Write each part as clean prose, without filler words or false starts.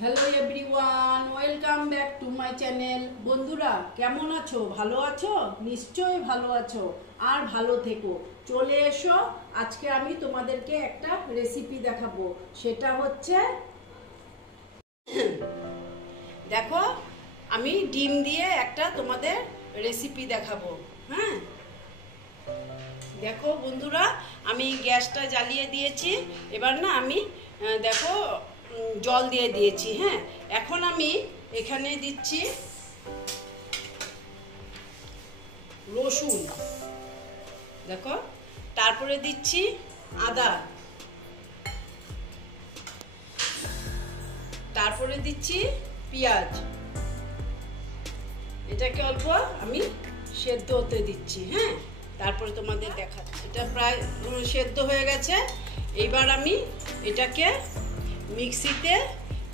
Hello everyone, welcome back to my channel. বন্ধুরা কেমন আছো? ভালো আছো? নিশ্চয়ই ভালো আছো, আর ভালো থেকো। চলে এসো, আজকে আমি তোমাদেরকে একটা রেসিপি দেখাবো। সেটা হচ্ছে দেখো, আমি ডিম দিয়ে একটা তোমাদের রেসিপি দেখাবো। হ্যাঁ, দেখো বন্ধুরা, আমি গ্যাসটা জ্বালিয়ে দিয়েছি। এবার না আমি দেখো জল দিয়ে দিয়েছি। হ্যাঁ, এখন আমি এখানে দিচ্ছি রসুন, দেখো, তারপরে দিচ্ছি আদা, তারপরে দিচ্ছি পেঁয়াজ। এটাকে অল্প আমি সেদ্ধ হতে দিচ্ছি। হ্যাঁ, তারপরে তোমাদের দেখাচ্ছি। এটা প্রায় সেদ্ধ হয়ে গেছে। এইবার আমি এটাকে মিক্সিতে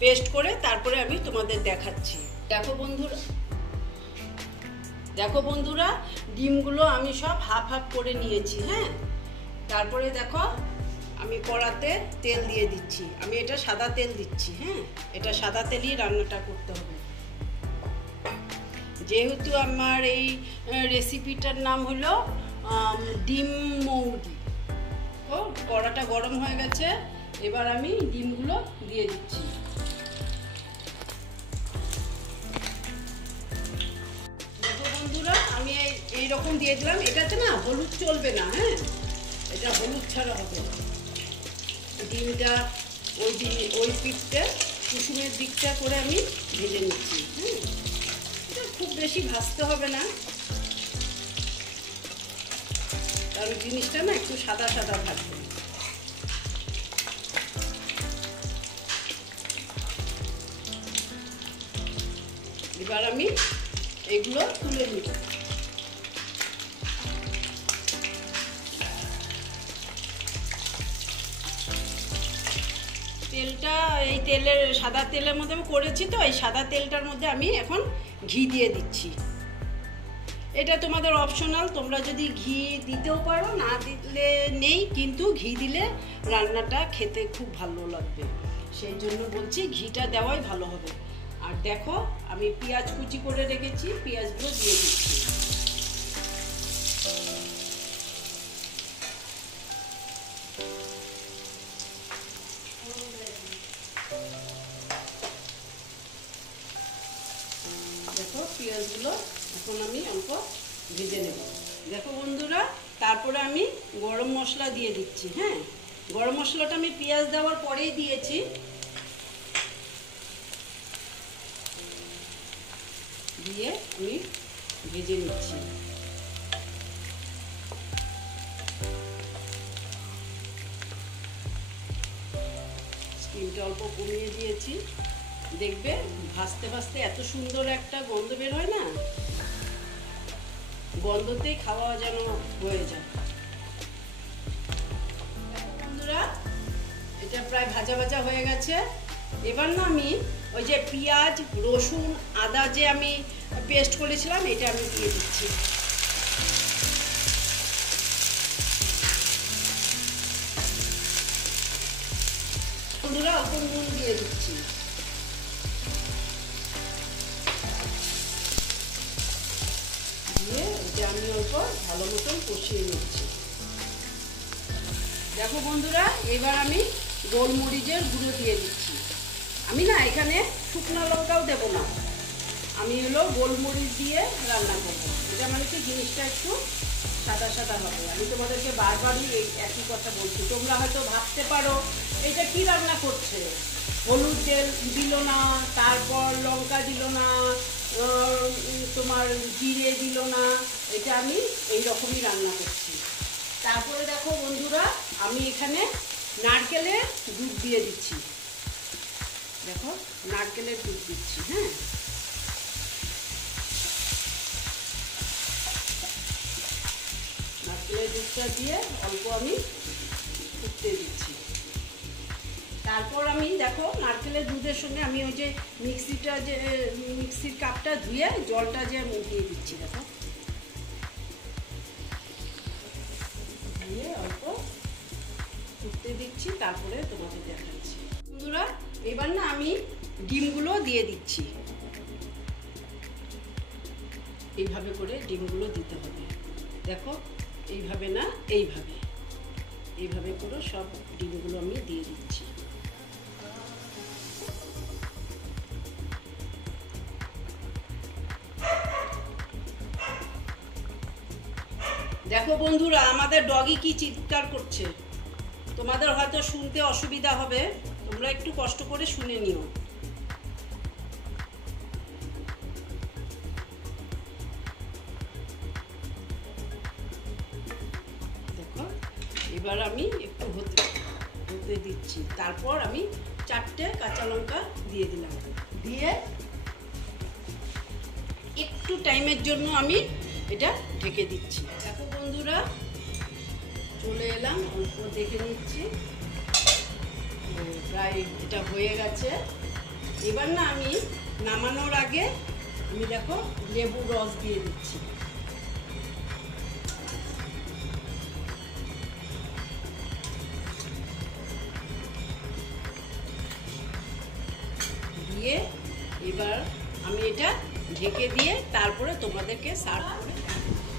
পেস্ট করে তারপরে আমি তোমাদের দেখাচ্ছি। দেখো বন্ধুরা, ডিমগুলো আমি সব হাফ হাফ করে নিয়েছি। হ্যাঁ, তারপরে দেখো আমি কড়াতে তেল দিয়ে দিচ্ছি। আমি এটা সাদা তেল দিচ্ছি। হ্যাঁ, এটা সাদা তেলই রান্নাটা করতে হবে। যেহেতু আমার এই রেসিপিটার নাম হলো ডিম মৌরি। ও, কড়াটা গরম হয়ে গেছে। এবার আমি ডিমগুলো দিয়ে দিচ্ছি। দেখো বন্ধুরা, আমি এইরকম দিয়ে দিলাম। এটাতে না হলুদ চলবে না। হ্যাঁ, এটা হলুদ ছাড়া হবে। ডিমটা ওই পিঠটা কুসুমের দিকটা করে আমি ভেজে নিচ্ছি। হ্যাঁ, এটা খুব বেশি ভাজতে হবে না, কারণ জিনিসটা না একটু সাদা সাদা থাকবে। এবার আমি এগুলো তুলে নিব। তেলটা এই সাদা তেলের মধ্যে আমি করেছি, তো এই সাদা তেলটার মধ্যে আমি এখন ঘি দিয়ে দিচ্ছি। এটা তোমাদের অপশনাল, তোমরা যদি ঘি দিতেও পারো, না দিলে নেই, কিন্তু ঘি দিলে রান্নাটা খেতে খুব ভালো লাগবে। সেই জন্য বলছি ঘিটা দেওয়াই ভালো হবে। আর দেখো, আমি পেঁয়াজ কুচি করে রেখেছি, পেঁয়াজগুলো দিয়ে দিচ্ছি। দেখো পেঁয়াজগুলো এখন আমি অল্প ভেজে নেব। দেখো বন্ধুরা, তারপরে আমি গরম মশলা দিয়ে দিচ্ছি। হ্যাঁ, গরম মশলাটা আমি পেঁয়াজ দেওয়ার পরেই দিয়েছি। দিয়ে আমি ভেজে নিচ্ছি। স্টিমটা অল্প কমিয়ে দিয়েছি। দেখবে ভাজতে ভাজতে এত সুন্দর একটা গন্ধ বের হয় না, গন্ধতেই খাওয়া যেন হয়ে যায়। বন্ধুরা, এটা প্রায় ভাজা ভাজা হয়ে গেছে। এবার না আমি ওই যে পেঁয়াজ, রসুন, আদা যে আমি পেস্ট করেছিলাম, এটা আমি দিয়ে দিচ্ছি। বন্ধুরা, অল্প নুন দিয়ে দিচ্ছি। দিয়ে এটা আমি অল্প ভালো মতন কষিয়ে নিচ্ছি। দেখো বন্ধুরা, এবার আমি গোলমরিচের গুঁড়ো দিয়ে দিচ্ছি। আমি না এখানে শুকনো লঙ্কাও দেবো না, আমি হলো গোলমরিচ দিয়ে রান্না করবো। এটা মানে কি জিনিসটা একটু সাদা সাদা হবে। আমি তোমাদেরকে বারবারই এই একই কথা বলছি। তোমরা হয়তো ভাবতে পারো এটা কি রান্না করছে, হলুদ দিল না, তারপর লঙ্কা দিল না, তোমার জিরে দিল না। এটা আমি এই রকমই রান্না করছি। তারপরে দেখো বন্ধুরা, আমি এখানে নারকেলের দুধ দিয়ে দিচ্ছি। দেখো, নারকেলের দুধ দিচ্ছি। হ্যাঁ, নারকেলের দুধটা দিয়ে অল্প আমি ফুটতে দিচ্ছি। তারপর আমি দেখো নারকেলের দুধের সঙ্গে আমি ওই যে মিক্সির কাপটা ধুয়ে জলটা যে আমি দিয়ে দিচ্ছি। দেখো, দিয়ে অল্প ফুটতে দিচ্ছি, তারপরে তোমাদের দেখাচ্ছি। বন্ধুরা এবার না আমি ডিমগুলো দিয়ে দিচ্ছি। এইভাবে করে ডিমগুলো দিতে হবে। দেখো এইভাবে না, এইভাবে এইভাবে করে সব ডিমগুলো আমি দিয়ে দিচ্ছি। দেখো বন্ধুরা আমাদের ডগি কি চিৎকার করছে, তোমাদের হয়তো শুনতে অসুবিধা হবে, তোমরা একটু কষ্ট করে শুনে নিও। দেখো এবার আমি একটু হতে দিচ্ছি, তারপর আমি 4টে কাঁচা লঙ্কা দিয়ে দিলাম, দিয়ে একটু টাইমের জন্য আমি এটা ঢেকে দিচ্ছি। দেখো বন্ধুরা চলে এলাম, অল্প দেখে নিচ্ছি, প্রায় এটা হয়ে গেছে। এবার না আমি নামানোর আগে আমি দেখো লেবুর রস দিয়ে দিচ্ছি। দিয়ে এবার আমি এটা ঢেকে দিয়ে তারপরে তোমাদেরকে সার্ভ করে।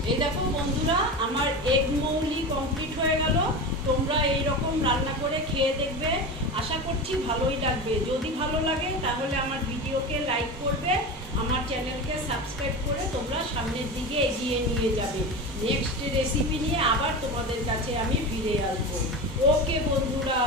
এই দেখো বন্ধুরা আমার এগ মৌলি কমপ্লিট হয়ে গেল। তোমরা এই রকম রান্না করে খেয়ে দেখবে, আশা করছি ভালোই লাগবে। যদি ভালো লাগে তাহলে আমার ভিডিওকে লাইক করবে, আমার চ্যানেলকে সাবস্ক্রাইব করে তোমরা সামনের দিকে এগিয়ে নিয়ে যাবে। নেক্সট রেসিপি নিয়ে আবার তোমাদের কাছে আমি ফিরে আসবো। ওকে বন্ধুরা।